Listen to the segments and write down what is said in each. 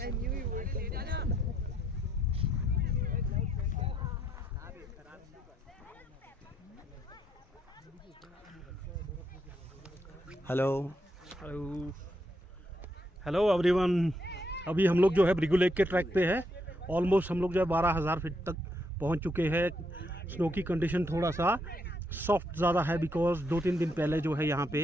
Hello hello hello everyone. अभी हम लोग जो है भृगु लेक के ट्रैक पे है। ऑलमोस्ट हम लोग जो है 12,000 फीट तक पहुंच चुके हैं। स्नो की कंडीशन थोड़ा सा सॉफ्ट ज़्यादा है बिकॉज 2-3 दिन पहले जो है यहाँ पे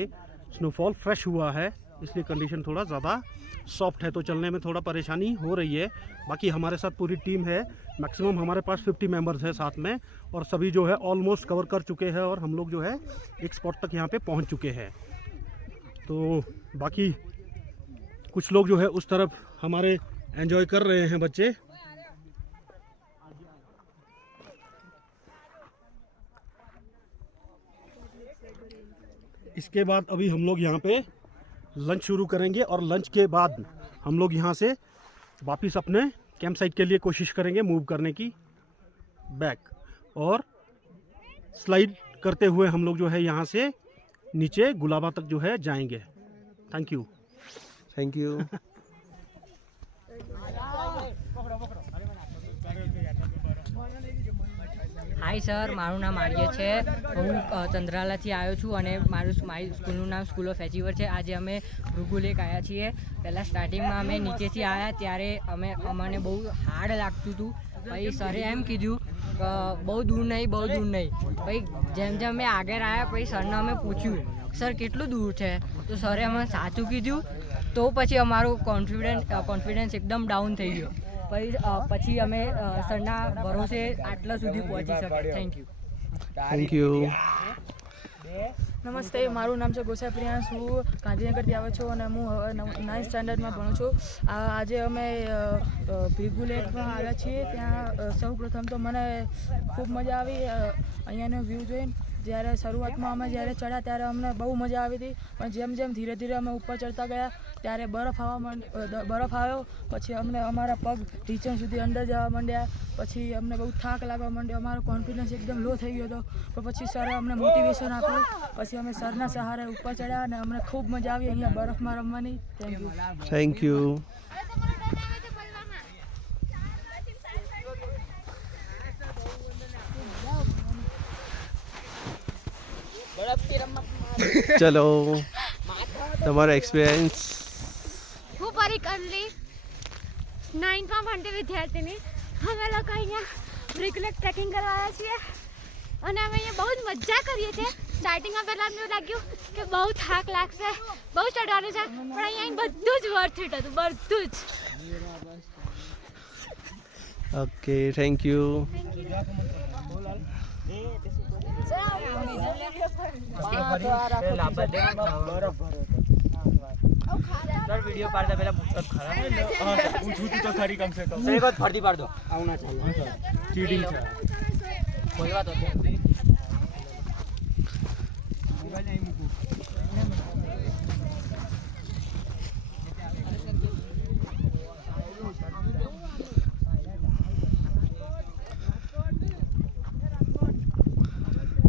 स्नोफॉल फ्रेश हुआ है, इसलिए कंडीशन थोड़ा ज़्यादा सॉफ्ट है, तो चलने में थोड़ा परेशानी हो रही है। बाकी हमारे साथ पूरी टीम है, मैक्सिमम हमारे पास 50 मेंबर्स है साथ में, और सभी जो है ऑलमोस्ट कवर कर चुके हैं और हम लोग जो है एक स्पॉट तक यहाँ पे पहुँच चुके हैं। तो बाकी कुछ लोग जो है उस तरफ हमारे एंजॉय कर रहे हैं बच्चे। इसके बाद अभी हम लोग यहाँ पे लंच शुरू करेंगे और लंच के बाद हम लोग यहाँ से वापस अपने कैंप साइट के लिए कोशिश करेंगे मूव करने की बैक, और स्लाइड करते हुए हम लोग जो है यहाँ से नीचे गुलाबा तक जो है जाएंगे। Thank you thank you. Hi sir, મારું નામ આર્ય છે. હું ચંદ્રાલાથી આવ્યો છું અને મારી સ્કૂલનું નામ સ્કૂલ ઓફ એચીવર છે. આજે અમે ભૃગુ લેક આવ્યા છીએ. પહેલાં સ્ટાર્ટિંગમાં અમે નીચેથી આવ્યા ત્યારે અમને બહુ હાર્ડ લાગતું હતું. પછી સરે એમ કીધું કે બહુ દૂર નહીં. પછી જેમ જેમ અમે આગળ આવ્યા પછી સરને અમે પૂછ્યું સર કેટલું દૂર છે, તો સરે અમને સાચું કીધું. તો પછી અમારું કોન્ફિડન્સ એકદમ ડાઉન થઈ ગયો. પછી અમે સરના ભરોસે આટલા સુધી પહોંચી શકે. Thank you. નમસ્તે, મારું નામ છે ગોસાઈ પ્રિયાંશ. હું ગાંધીનગરથી આવ્યો છું અને હું 9th સ્ટાન્ડર્ડમાં ભણું છું. આજે અમે ભૃગુ લેકમાં આવ્યા છીએ. ત્યાં સૌ પ્રથમ તો મને ખૂબ મજા આવી અહીંયાનો વ્યૂ જોઈને. જ્યારે શરૂઆતમાં અમે જ્યારે ચડ્યા ત્યારે અમને બહુ મજા આવી હતી, પણ જેમ જેમ ધીરે ધીરે અમે ઉપર ચડતા ગયા ત્યારે બરફ આવ્યો. પછી અમને અમારા પગ ઢીંચણ સુધી અંદર જવા માંડ્યા. પછી અમને બહુ થાક લાગવા માંડ્યો. અમારો કોન્ફિડન્સ એકદમ લો થઈ ગયો હતો. પણ પછી સરે અમને મોટિવેશન આપ્યું. પછી અમે સરના સહારે ઉપર ચડ્યા અને અમને ખૂબ મજા આવી અહીંયા બરફમાં રમવાની. Thank you. ચલો તમારો એક્સપિરિયન્સ. હું પરિકરલી 9th માં ભણતી વિદ્યાર્થીની. અમે લોકો અહીંયા ભૃગુ લેક ટ્રેકિંગ કરવા આવ્યા છીએ અને અમે અહીંયા બહુ જ મજા કરીએ છીએ. સ્ટાર્ટિંગમાં પહેલાં અમને એવું લાગ્યું કે બહુ થાક લાગશે, બહુ ચડવાનું છે, પણ અહીંયા બધું જ વર્થ ઇટ હતું, બધું જ. Okay, thank you. Sir video પાડતા પહેલા પૂછતો ખરા પૂછું તું તો ખરી કમ સે કમ. એક વખત ફરતી પાડ દો. આવું ના ચાલે, ચીટિંગ છે. બોલવા દો.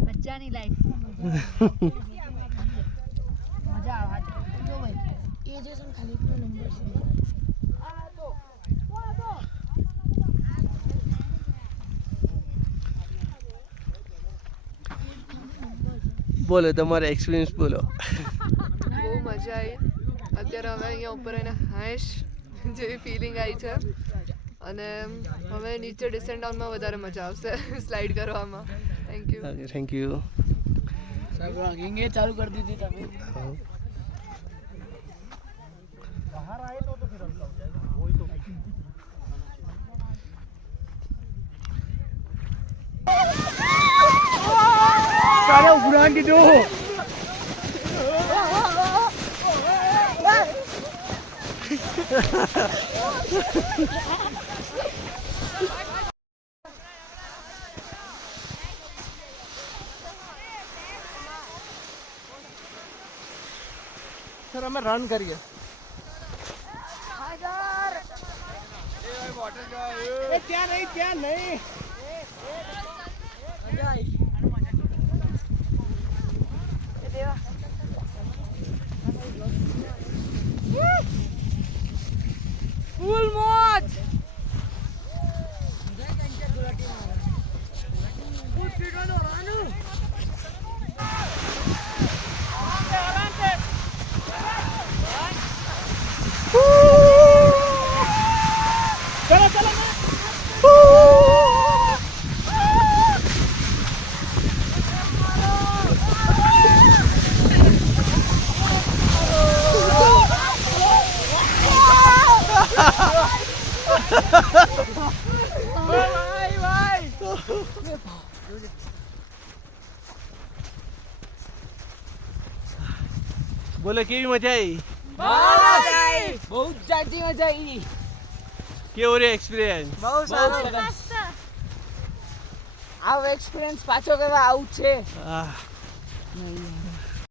મજાની લાઈફ. મજા આવે. જો ભાઈ એ જે છે ખાલી એકનો નંબર છે. બોલો તમારો એક્સપિરિયન્સ બોલો. બહુ મજા આવી. અત્યારે હવે અહીંયા ઉપર એને હાશ જેવી ફિલિંગ આવી છે અને હવે નીચે ડિસેન્ટ ડાઉનમાં વધારે મજા આવશે સ્લાઇડ કરવામાં. Thank you. Thank you. ચાલુ કરી દીધી તમે. बाहर आए तो फिर हल्का हो जाएगा. वही तो सारे उड़ान की जो સર અમે રન કરીએ. ત્યાં નહીં ફૂલ બોલો કેવી મજા આવી બહુ જાજી મજા આવી. કેવો રે એક્સપિરિયન્સ? બહુ સારો. મસ્ત આવો એક્સપિરિયન્સ પાછો કરવા આવું છે. આહ, નહીં